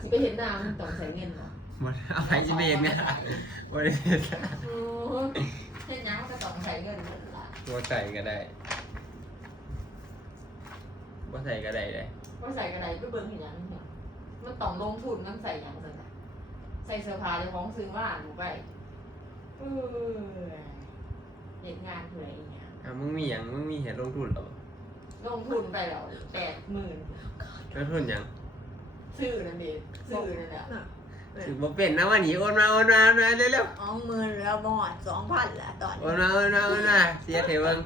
สิไปเห็นหน้ามันต้องใช้เงินเหรอมันเอาไปจิเบนเนี่ยบริเวณโอ้เห็นหน้ามันก็ต้องใช้เงินเหมือนละตัวใส่ก็ได้ว่าใส่ก็ได้เลยว่าใส่กระไดก็เบิ่งเห็นหยังเนี่ยมันต้องลงทุนมันใส่หยังสันน่ะใส่เสื้อผ้าเจ้าของซื้อมาหนูไปเออเห็นงานคืออะไรอย่างเงี้ยอะมึงมีอย่างมึงมีเหตุลงทุนหรอลงทุนไปแล้วแปดหมื่นลงทุนอย่าง ซื้อนั่นเองซื้อนั่นแหละถือว่าเป็นนะวันนี้โอนมาโอนมาโอนมาเร็วเอาหมื่นแล้วบอดสองพันละตอนๆโอนี้นมาโอนมาโอนมาเสียเทเบิง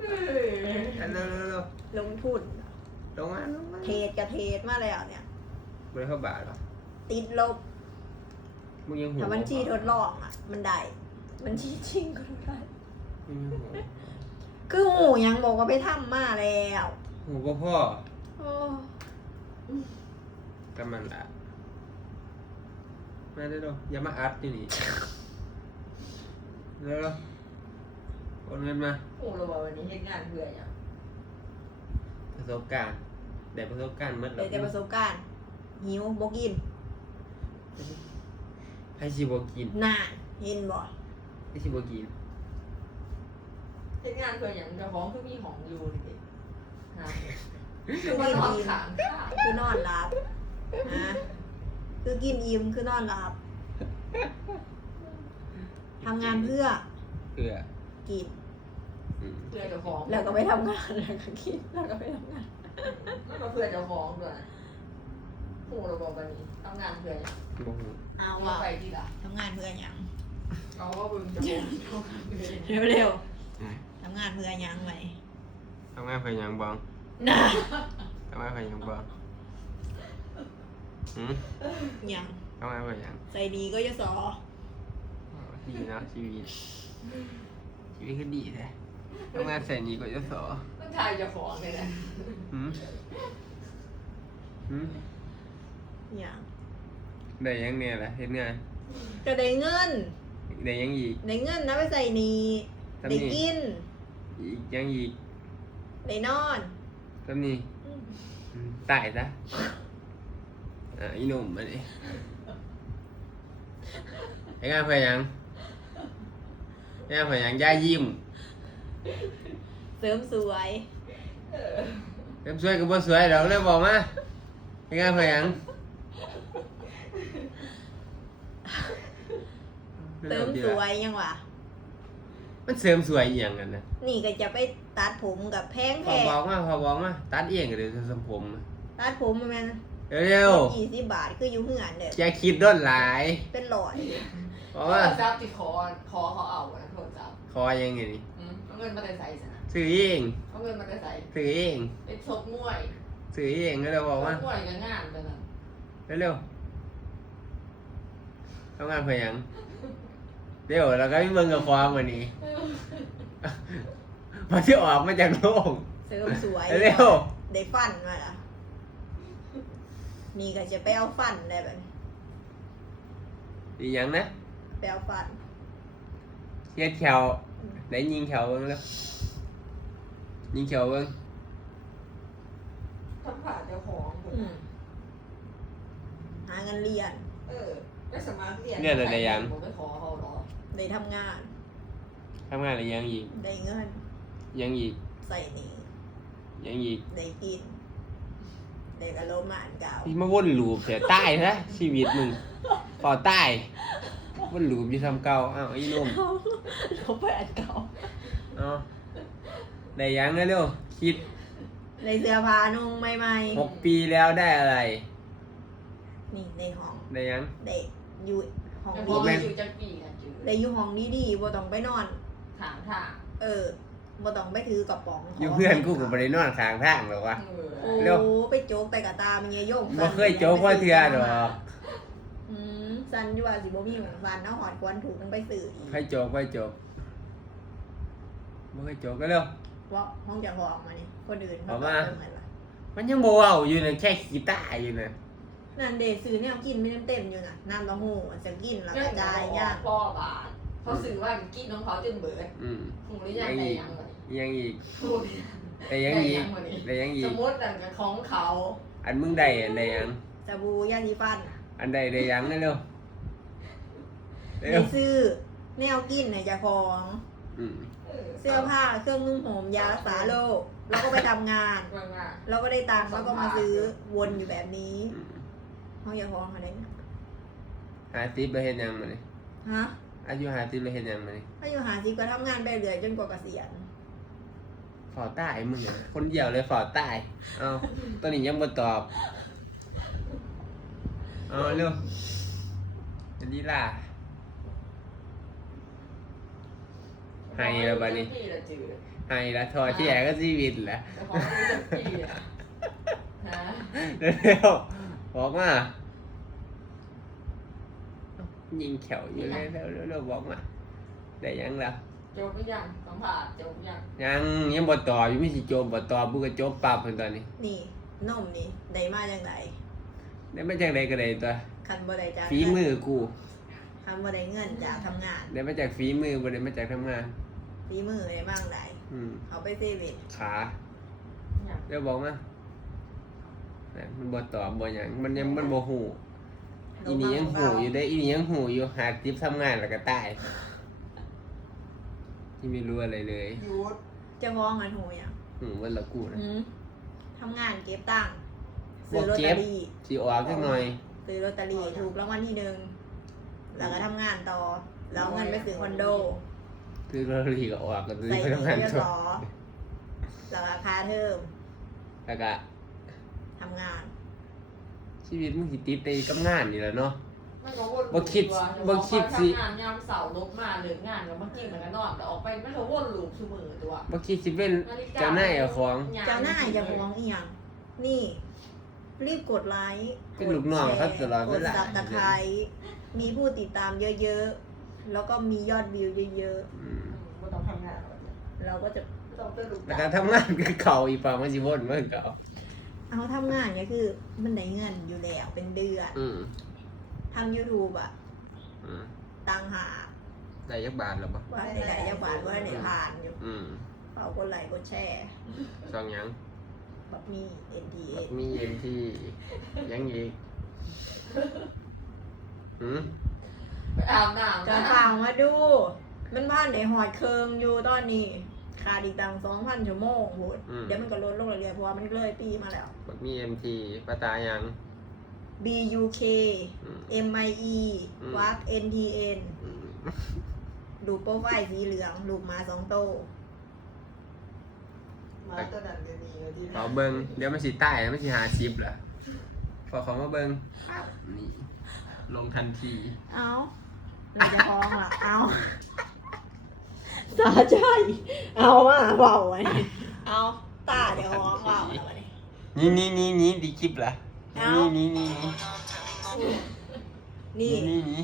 เออเร็วเร็วเร็วลงทุนลงมาลงมาเทรดกับเทรดมาแล้วเนี่ยบริเข้าบาทหรอติดลบมึงยังหัวถ้าบัญชีทดลองอะ มันได้บัญชีจริงก็ได้ มึงยังหัวคือหูยังบอกว่าไปทำมาแล้วหัวบ่พ่อ โอ้ กำมันละมาเร็วๆอย่ามาอัดอยู่นี่เร็วๆโอนเงินมาโอ้เราบอกวันนี้เห็นงานเพื่ออย่างประสบการณ์ได้ประสบการณ์หมดได้แต่ประสบการณ์หิวบอกกินให้ชิบกินนานเห็นบ่ให้ชิบกินเห็นงานเพื่ออย่างเจ้าของคือมีของอยู่นี่ฮะคืคืออกิว่านนอนอิ่มขางข้าง คือนอนหลับ ฮะคือกินอิ่มคือนอนหลับทำงานเพื่อเพื่อกิน อืมเพื่อเจ้าของแล้วก็ไปทำงานแล้วก็กินแล้วก็ไปทำงานมันก็เพื่อเจ้าของด้วยโอ้เราบอกวันนี้ทำงานเพื่ออย่างบ่ฮู้เอาเอาว่าไปที่ละทำงานเพื่อหยังเอาว่าบึงจะบอกทำงานเพื่ออย่างเร็วๆทำงานเพื่อหยังไหมทำงานเพื่อหยังบ้างน่ะ ทำงานเพื่อหยังบ้าง หืมหยังทำงานเพื่อหยังใจดีก็จะสอดีนะชีวิต ชีวิตคือดีแท้ทำงานใส่นี้ก็จะสอมันทายเจ้าของเลยนะหืมหืมหยังได้หยังเนี่ยล่ะเฮ็ดงานก็ได้เงินได้หยังอีก ได้เงินนะไปใส่หนีทำได้นี่กินอีกหยังอีกได้นอน ทำนี่อืมอืมตายซะ อะอีหนุ่มมาดิเฮ็ดงานเพื่อหยังเฮ็ดงานเพื่อหยังย่ายิ้มเสริมสวยเต็มสวยกับบ่สวยดอกเลยบอกมาเฮ็ดงานเพื่อหยังเสริมสวยยังวะมันเสริมสวยอหย่างกันนะนี่ก็จะไปตัดผมกับแพงพแพองบอกมาพอบอกมาตัดเองก็เลยทำผมตัดผมมัน เร็วยี่สิบบาทคืออยู่เหือนเด้อๆอย่าคิดด้นหลาย เป็นหลอดเพราะโทว่ารศัพท์ที่ขอขอเขาเอาอะโทรศัพท์คอยังไงนี่อืมเอาเงินมาแต่ใส่สินะซื้อเองเอาเงินมาแต่ใส่ซื้อเองไปชกมวยซื้อเองก็เลยบอกชว่ากมวยกับงานไปนั่นเร็วๆทำงานเพื่อหยังเดี๋ยวเราก็มีเมืองกับความวันนี้มาที่ออกมาจากโลกเสริมสวยเร็วได้ฟันมาละ นี่ก็จะไปเอาฟันได้แบบนี้อีหยังนะไปเอาฟันเฮ็ดแขวได้ยิงแขวเบิ่งแล้วยิงแขวเบิ่งทำผ่าเจ้าของอืมหาเงินเรียนเออไปสมัครเรียนเรียนอะไรยังผมไม่ขอเขาหรอกได้ทำงาน ทำงานอะไรยังอีกได้เงิน ยังอีกใส่หนียังอีกได้กิน ได้กระโลมานเก่าพี่มาวนลูปเสียใต้ซะชีวิตมึงขอใต้วนลูปอยู่ทำเก่าอ้าวไอ้หนุ่มเราแปดเก่าเอ้าได้ยังนะเร็วคิดได้เสื้อผ้านุ่งใหม่หกปีแล้วได้อะไร ๆนี่ในห้องได้ยังได้อยู่ห้องยังดีบอกแม่ว่าอยู่จังปีกันจืดได้อยู่ห้องดีๆบ่ต้องไปนอนถามทางเออ บ่ต้องไปถือกระป๋องอยู่เพื่อนกูกับบริโนอนข้างทางหรอวะเออโอ้เร็ว ไปโจกแต่กะตามันเงี้ยโยงบ่เคยโจ๊กว่าเทื่อดอกอืมซันอยู่ว่าสิบ่มีของซันเอาหอดควันถูกต้องไปสื่ออีกใครโจกใครโจกบ่เคยโจกก็เร็ว ว่าห้องจะหอมมานี่คนอื่นเขาเอาก็มาเบิ่งให้ล่ะมันยังบ่เว้าอยู่นะแค่ขี้ตาอยู่นะนั่นเดซื้อเนี่ยกินไม่เต็มๆอยู่น่ะน้ำเต้าหู้มันจะกินแล้วกระจายย่างพ่อบาทเขาสื่อว่ากินน้องเขาจนเบิดอืมหูหรือยังแต่ยังเลย ยังอีกพูดแต่ยังอีกวันนี้แต่ยังอีสกมมติแต่กับของเขาอันมึงได้อันใดยังสบู่ยาสีฟันอันใดได้ยังเร็วเร็ไปวซื้อแนวกินในจะของ อืมเสื้อผ้าเครื่องนุ่มห่มยารักษาโรคแล้วก็ไปทำงานเบิ่งอะเราก็ได้ตังค์แล้วก็มาซื้อวนอยู่แบบนี้อืมเขาอย่าของอะไรนะหาติ๊บเลยเห็นยังมาเลยฮะอายุหาติ๊บเลยเห็นยังมาเลยถ้าอยู่หาซีก็ทำงานไปเรื่อยจนกว่าเกษียณ ฝอใต้มึงอะคนเดียวเลยฝอใต้เอาตัวนี้ยังบ่ตอบเอาเร็วอันนี้ล่ะให้แล้วบัดนี้ปีละจืดให้ละทอที่แย่ก็ชีวิตแหละแต่ของรู้จักปีอะนะเร็วๆบอกมายิงแขวอยู่เลยเร็วๆเร็วๆบอกมาได้ยังล่ะ จบหรือยังสัมผัสจบหรือยังยังยังบ่ตอบอยู่ไม่สิโจมบ่ตอบบุก็จบปรับเพิ่นตอนนี้นี่นมนี่ได้มาจังไดได้มาจากใดก็ได้ตัวคันบ่ได้จากฝีมือกูคันบ่ได้เงินจากทำงานได้มาจากฝีมือบ่ได้มาจากทำงาน ฝีมือได้บ้างไดอืมเอาไปเซเว่นขายังเดี๋ยวบอกมานั่นมันบ่ตอบบ่หยังมันยังมันบ่ฮู้อีนี่ยังหูอยู่ได้ออีนี่ยังหูอยู่หาทิปทำงานแล้วก็ตาย ที่ไม่รู้อะไรเลยหยุดเจะพ้าของกันหูยังหูวันละกูนะหืมทำงานเก็บตังค์บ่ซื้อลอตเก็เตอบรี่สิออกจักหน่อยซื้อลอตเตอรี่ถูกรางวัลที่หนึ่งแล้วก็ทำงานต่อ แล้วเอาเงินไปซื้อคอนโดคือลอตเตอรี่ก็ออกก็ซื้อใส่ไปเงิทำงานนเรียบต่อร้อยแล้วก็ค่าเทอมแล้วก็ทำงาน ชีวิตมึงสิติดในกับงานนี่แหละเนาะ มันก็วนบ่คิดบ่คิดสิทำงานยามเสาร์ลบมาเลิกงานก็มากินแล้วก็นอนแต่ออกไปไม่รู้วนลูปซุมือตัวบ่คิดสิเป็นเจ้านายเอาของ เจ้าหน้าจะฟ้องอีหยังนี่ รีบกดไลค์เป็นลูกน้องครับตลอดกเวดลาซับตะไคร้มีผู้ติดตามเยอะๆ แล้วก็มียอดวิวเยอะอืมไม่ต้องทำงานแล้วเนี่ยๆ เราก็จะไม่ต้องเป็นลูกแล้วก็ทำงานคือเก่าอีกฝั่งมันสิวนเหมือนเก่าเอาทำงานเนี่ยคือ มันได้เงินอยู่แล้วเป็นเดือน อืม ทำ YouTube อะอืมตังหาได้ยักบาทแล้วบ่ว่าในไหนจะบาทว่าในผ่านอยู่อืมเป่ากดไลค์กดแชร์สองหยังแบบมี NTA มีเอ็มที่ยังอีกหืมไปอาบน้ำจะนะฟังมาดู มันบ้านในหอดเคิงอยู่ตอนนี้ขาดอีกตังสองพันชั่วโมงโหดเดี๋ยวมันก็ลดลงเรื่อยๆเพราะว่ามันเลยปีมาแล้ว บักมีเอ็มทีปะตายัง B U K อืม M I E อืม วัก N T N อืมดูโปรไฟล์สีเหลืองลูกหมาสองโตวมาตัวนั้นก็มีอยู่ที่ขอเบิงเดี๋ยวมันสิใต้มันสิหาชิปเหรอขอของมาเบิงปั๊บนี่ลงทันที เอาเราจะฟ้องล่ะเอาตาใจ เอามาเบาไว้เอาตาเดี๋ยวฟ้องเบาแล้วบัดนี้นี่นี่นี่นี่ดีคลิปเหรอ เอ้านี่นี่นี่นี่นี่นี่นี่